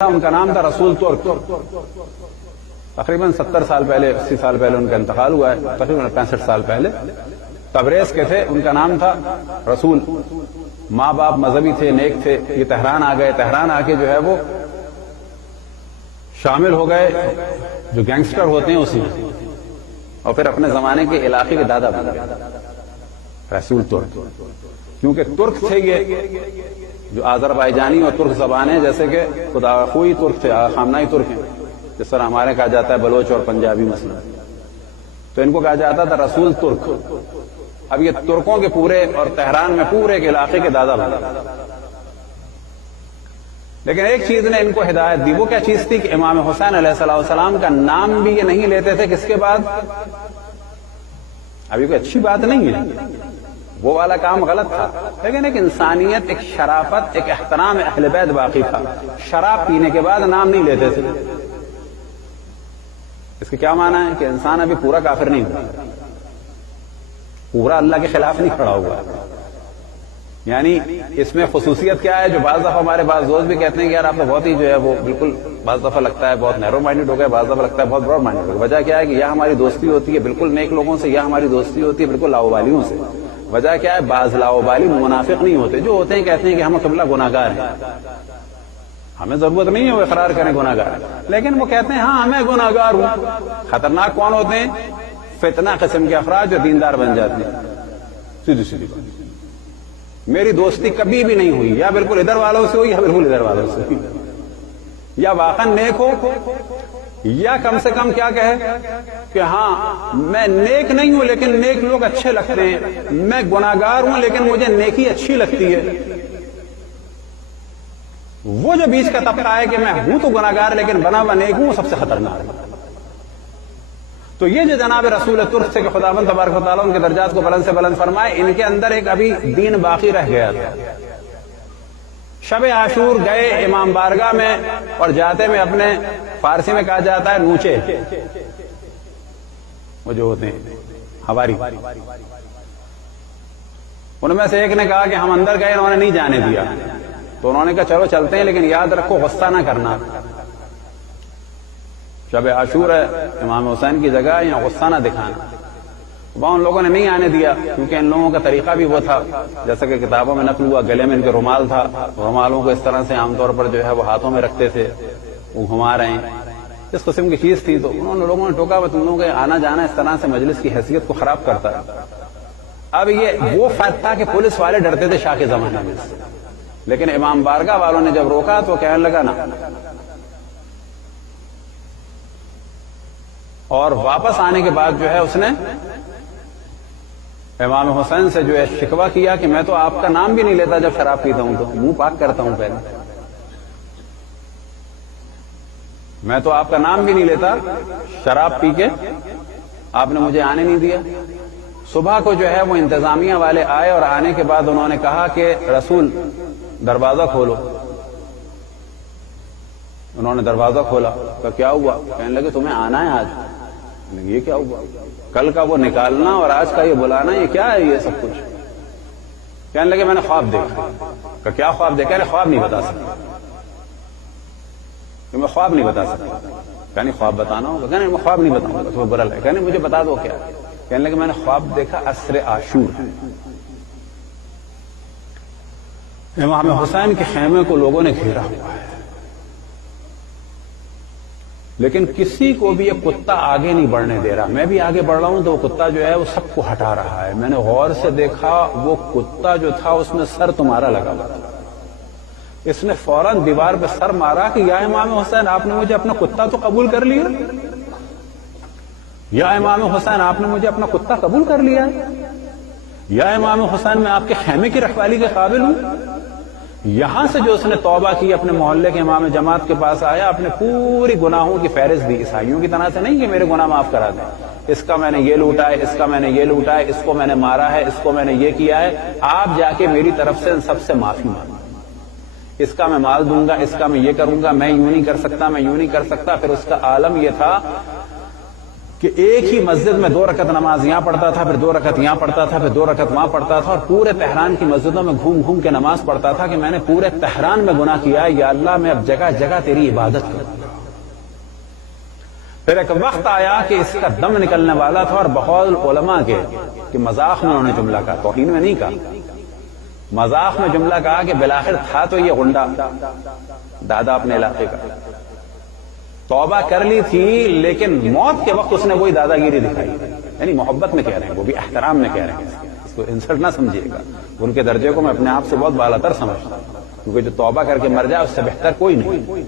ان کا نام تھا رسول ترک. تقریباً 70 سال پہلے 80 سال پہلے ان کا انتقال ہوا ہے, تقریباً 65 سال پہلے. تبریز کے تھے, ان کا نام تھا رسول. ماں باپ مذہبی تھے, نیک تھے. یہ تہران آ گئے. تہران آ کے جو ہے وہ شامل ہو گئے جو گینگسٹر ہوتے ہیں اسی میں, اور پھر اپنے زمانے کے علاقے کے دادا بن گئے رسول ترک. کیونکہ ترک تھے یہ جو آذربائیجانی اور ترک زبان ہے, جیسے کہ خدا خوئی ترک تھے, خامنائی ترک ہیں, جس طرح ہمارے کہا جاتا ہے بلوچ اور پنجابی مثلا, تو ان کو کہا جاتا تھا رسول ترک. اب یہ ترکوں کے پورے اور تہران میں پورے کے علاقے کے دادا بن گئے. لیکن ایک چیز نے ان کو ہدایت دی. وہ کیا چیز تھی کہ امام حسین علیہ السلام کا نام بھی یہ نہیں لیتے تھے. کس کے بعد؟ ابھی کوئی اچھی بات نہیں ہے, وہ والا کام غلط تھا, لیکن ایک انسانیت, ایک شرافت, ایک احترام اہل بیت باقی تھا. شراب پینے کے بعد نام نہیں لیتے تھے. اس کا کیا معنی ہے کہ انسان ابھی پورا کافر نہیں ہوا, پورا اللہ کے خلاف نہیں کھڑا ہوا. یعنی اس میں خصوصیت کیا ہے جو بعض دفعہ ہمارے بعض دوست بھی کہتے ہیں کہ یار آپ تو بہت ہی جو ہے وہ بالکل بعض دفعہ لگتا ہے بہت نیرو مائنڈڈ ہو گئے, بعض دفعہ لگتا ہے بہت براڈ مائنڈڈ ہو گئے. وجہ کیا ہے کہ یا ہماری دوستی ہوتی ہے بالکل نیک لوگوں سے, یا ہماری دوستی ہوتی ہے بالکل لاؤبالیوں سے. وجہ کیا ہے؟ بعض لاؤبالی منافق نہیں ہوتے, جو ہوتے ہیں کہتے ہیں کہ ہم قبلہ گناہگار ہیں, ہمیں ضرورت نہیں ہے وہ اقرار کریں گناہگار, لیکن وہ کہتے ہیں ہاں ہمیں گناہگار ہوں. خطرناک کون ہوتے ہیں؟ فتنہ قسم کے افراد جو دیندار بن جاتے ہیں. سیدھی سیدھی بات, میری دوستی کبھی بھی نہیں ہوئی, یا بالکل ادھر والوں سے ہوئی یا بالکل ادھر والوں سے ہوئی, یا واقعا نیک ہو, یا کم سے کم کیا کہے کہ ہاں میں نیک نہیں ہوں لیکن نیک لوگ اچھے لگتے ہیں, میں گناہگار ہوں لیکن مجھے نیکی اچھی لگتی ہے. وہ جو بیچ کا طبقہ ہے کہ میں ہوں تو گناہگار لیکن بنا ہوا نیک ہوں, وہ سب سے خطرناک ہے. تو یہ جو جناب رسول ترک سے کہ خداوند تبارک و تعالیٰ ان کے درجات کو بلند سے بلند فرمائے, ان کے اندر ایک ابھی دین باقی رہ گیا تھا. شب عاشور گئے امام بارگاہ میں, اور جاتے میں اپنے فارسی میں کہا جاتا ہے نوچے, وہ جو ہوتے ہیں ہواری, ان میں سے ایک نے کہا کہ ہم اندر گئے, انہوں نے نہیں جانے دیا. تو انہوں نے کہا چلو چلتے ہیں, لیکن یاد رکھو غصہ نہ کرنا. شب عاشور ہے, امام حسین کی جگہ, یہاں غصہ نہ دکھانا. وہاں ان لوگوں نے نہیں آنے دیا, کیونکہ ان لوگوں کا طریقہ بھی وہ تھا جیسا کہ کتابوں میں نقل ہوا, گلے میں ان کے رومال تھا, رومالوں کو اس طرح سے عام طور پر جو ہے وہ ہاتھوں میں رکھتے تھے, وہ گھما رہے ہیں, اس قسم کی چیز تھی. تو انہوں نے لوگوں نے ٹوکا, تم لوگوں کے آنا جانا اس طرح سے مجلس کی حیثیت کو خراب کرتا ہے. اب یہ وہ فرق تھا کہ پولیس والے ڈرتے تھے شاہ کے زمانے میں, لیکن امام بارگاہ والوں نے جب روکا تو کہنے لگا نا. اور واپس آنے کے بعد جو ہے اس نے امام حسین سے جو ہے شکوہ کیا کہ میں تو آپ کا نام بھی نہیں لیتا جب شراب پیتا ہوں, تو منہ پاک کرتا ہوں پہلے, میں تو آپ کا نام بھی نہیں لیتا, شراب پی کے آپ نے مجھے آنے نہیں دیا. صبح کو جو ہے وہ انتظامیہ والے آئے, اور آنے کے بعد انہوں نے کہا کہ رسول دروازہ کھولو. انہوں نے دروازہ کھولا, تو کیا ہوا؟ کہنے لگے تمہیں آنا ہے آج. یہ کیا ہوا؟ کل کا وہ نکالنا اور آج کا یہ بلانا, یہ کیا ہے یہ سب کچھ؟ کہنے لگے میں نے خواب دیکھا. کہ کیا خواب دیکھا؟ خواب نہیں بتا سکتا, کہ میں خواب نہیں بتا سکتا. کہنے خواب بتانا ہوگا. کہنے میں خواب نہیں بتاؤں گا, تمہیں برا لگے. کہنے مجھے بتا دو کیا. کہنے لگے میں نے خواب دیکھا عصر عاشور, امام حسین کے خیمے کو لوگوں نے گھیرا ہوا ہے, لیکن کسی کو بھی یہ کتا آگے نہیں بڑھنے دے رہا. میں بھی آگے بڑھ رہا ہوں تو وہ کتا جو ہے وہ سب کو ہٹا رہا ہے. میں نے غور سے دیکھا, وہ کتا جو تھا اس میں سر تمہارا لگا ہوا تھا. اس نے فوراً دیوار پہ سر مارا کہ یا امام حسین آپ نے مجھے اپنا کتا تو قبول کر لیا, یا امام حسین آپ نے مجھے اپنا کتا قبول کر لیا, یا امام حسین میں آپ کے خیمے کی رکھوالی کے قابل ہوں. یہاں سے جو اس نے توبہ کی, اپنے محلے کے امام جماعت کے پاس آیا, اپنے پوری گناہوں کی فہرست دی. عیسائیوں کی طرح سے نہیں کہ میرے گناہ معاف کرا دیں, اس کا میں نے یہ لوٹا ہے, اس کا میں نے یہ لوٹا ہے, اس کو میں نے مارا ہے, اس کو میں نے یہ کیا ہے, آپ جا کے میری طرف سے ان سب سے معافی مانگو. اس کا میں مال دوں گا, اس کا میں یہ کروں گا, میں یوں نہیں کر سکتا, میں یوں نہیں کر سکتا. پھر اس کا عالم یہ تھا کہ ایک ہی مسجد میں 2 رکعت نماز یہاں پڑھتا تھا، پھر 2 رکعت یہاں پڑھتا تھا، پھر 2 رکعت وہاں پڑھتا تھا، اور پورے تہران کی مسجدوں میں گھوم گھوم کے نماز پڑھتا تھا کہ میں نے پورے تہران میں گناہ کیا ہے، یا اللہ میں اب جگہ جگہ تیری عبادت کروں۔ پھر ایک وقت آیا کہ اس کا دم نکلنے والا تھا، اور بقول علماء کے کہ مذاق میں انہوں نے جملہ کہا، توہین میں نہیں کہا، مذاق میں جملہ کہا کہ بالآخر تھا تو یہ غنڈہ دادا اپنے علاقے کا، توبہ کر لی تھی لیکن موت کے وقت اس نے وہی دادا گیری دکھائی، یعنی محبت میں کہہ رہے ہیں، وہ بھی احترام میں کہہ رہے ہیں، اس کو انسلٹ نہ سمجھیے گا، ان کے درجے کو میں اپنے آپ سے بہت بالا تر سمجھتا ہوں، کیونکہ جو توبہ کر کے مر جائے اس سے بہتر کوئی نہیں۔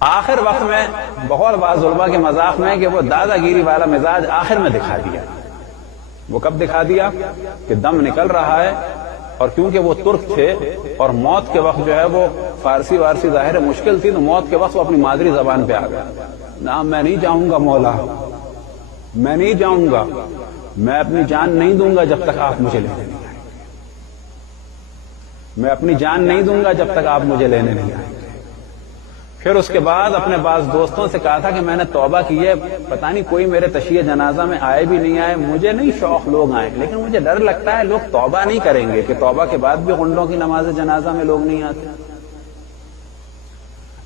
آخر وقت میں بہت بعض علماء کے مذاق میں کہ وہ دادا گیری والا مزاج آخر میں دکھا دیا۔ وہ کب دکھا دیا؟ کہ دم نکل رہا ہے، اور کیونکہ وہ ترک تھے اور موت کے وقت جو ہے وہ فارسی وارسی ظاہر مشکل تھی، تو موت کے وقت وہ اپنی مادری زبان پہ آ گیا، نہ میں نہیں جاؤں گا مولا، میں نہیں جاؤں گا، میں اپنی جان نہیں دوں گا جب تک آپ مجھے لینے نہیں آئیں گے، میں اپنی جان نہیں دوں گا جب تک آپ مجھے لینے نہیں آئیں گے۔ پھر اس کے بعد اپنے بعض دوستوں سے کہا تھا کہ میں نے توبہ کی ہے، پتہ نہیں کوئی میرے تشیع جنازہ میں آئے بھی نہیں آئے، مجھے نہیں شوق لوگ آئیں، لیکن مجھے ڈر لگتا ہے لوگ توبہ نہیں کریں گے کہ توبہ کے بعد بھی غنڈوں کی نماز جنازہ میں لوگ نہیں آتے۔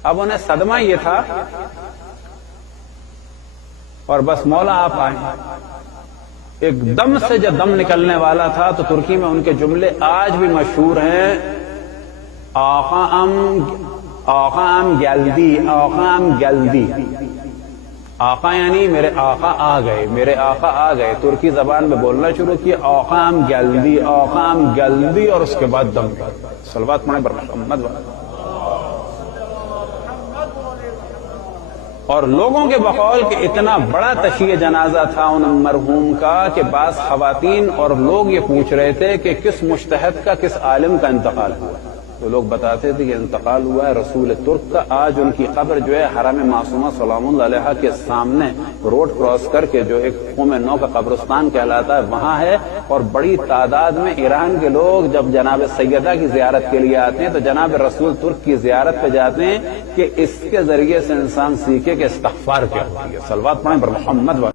اب انہیں صدمہ یہ تھا، اور بس مولا آپ آئیں، ایک دم سے جب دم نکلنے والا تھا تو ترکی میں ان کے جملے آج بھی مشہور ہیں، آقام گلدی، آقام گلدی، آقا یعنی میرے آقا آ گئے، میرے آقا آ گئے، ترکی زبان میں بولنا شروع کیا، آقام گلدی، آقام گلدی، اور اس کے بعد دم۔ صلوات پڑھیں بر محمد۔ اور لوگوں کے بقول کہ اتنا بڑا تشیع جنازہ تھا ان مرحوم کا کہ بعض خواتین اور لوگ یہ پوچھ رہے تھے کہ کس مجتہد کا، کس عالم کا انتقال ہوا، تو لوگ بتاتے تھے کہ انتقال ہوا ہے رسول ترک کا۔ آج ان کی قبر جو ہے حرم معصومہ سلام اللہ علیہا کے سامنے روڈ کراس کر کے جو ایک قوم نو کا قبرستان کہلاتا ہے وہاں ہے، اور بڑی تعداد میں ایران کے لوگ جب جناب سیدہ کی زیارت کے لیے آتے ہیں تو جناب رسول ترک کی زیارت پہ جاتے ہیں کہ اس کے ذریعے سے انسان سیکھے کہ استغفار کیا ہوتی ہے۔ صلوات پڑھیں بر محمد۔